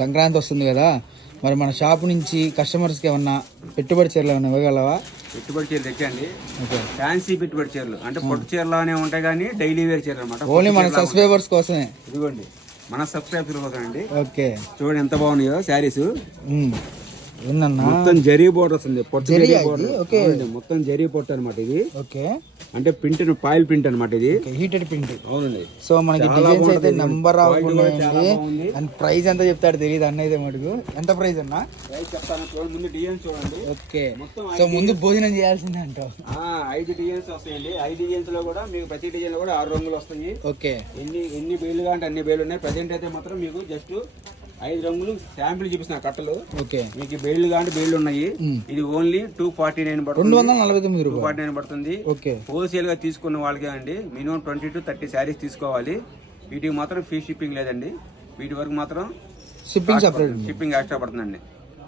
సంక్రాంతి వస్తుంది కదా, మరి మన షాప్ నుంచి కస్టమర్స్కి ఏమన్నా పెట్టుబడి చీరలు ఏమన్నా ఇవ్వగలవా? పెట్టుబడి చీరలు తెచ్చండి. ఓకే. ఫ్యాన్సీ పెట్టుబడి చీరలు అంటే పొట్టు చీరలానే ఉంటాయి కానీ డైలీ వేర్ చీరలు అనమాట. ఓన్లీ మన సబ్స్క్రైబర్స్ కోసమే. ఇదిగోండి మన సబ్స్క్రైబర్ కోసం అండి. ఓకే. చూడండి ఎంత బాగున్నాయో శారీస్. ఏందన్నా మొత్తం జరీ బోర్డర్ వస్తుంది, పొట్టు జరీ బోర్డర్. ఓకే. మొత్తం జరీ పొట్టు అనమాట ఇది. ఓకే. అంటే ప్రింట్ పాయిల్ ప్రింట్ అనమాట ఇది, హీటెడ్ ప్రింట్. అవునండి. సో మనకి డిజైన్స్ అయితే నెంబర్ ఆఫ్ ఉన్నాయండి. అండ్ ప్రైస్ ఎంత చెప్తాడు తెలియదు అన్న అయితే మటుకు. ఎంత ప్రైస్ అన్నా? ప్రైస్ చెప్తాను చూడండి, ముందు డిజైన్స్ చూడండి. ఓకే. సో ముందు భోజనం చేయాల్సిందే అంటావు. 5 డిజైన్స్ వస్తాయండి. 5 డిజైన్స్ లో కూడా మీకు ప్రతి డిజైన్ లో కూడా 6 రంగులు వస్తాయి. ఓకే. ఎన్ని బేలుగా అంటే అన్ని బేలు ఉన్నాయి. ప్రజెంట్ అయితే మాత్రం మీకు జస్ట్ 5 రంగులు శాంపిల్ చూపిస్తున్నా కట్టలు. ఓకే. మీకు బేళ్లు అంటే బేళ్లు ఉన్నాయి. ఇది ఓన్లీ 249 పడుతుంది. 249 రూపాయలు 249 పడుతుంది. ఓకే. హోల్సేల్ గా తీసుకున్న వాళ్ళకే అండి మినిమం 20 to 30 శారీస్ తీసుకోవాలి. వీటికి మాత్రం ఫ్రీ షిప్పింగ్ లేదండి. వీటి వరకు మాత్రం షిప్పింగ్ సెపరేట్, షిప్పింగ్ ఎక్స్ట్రా పడుతుందండి.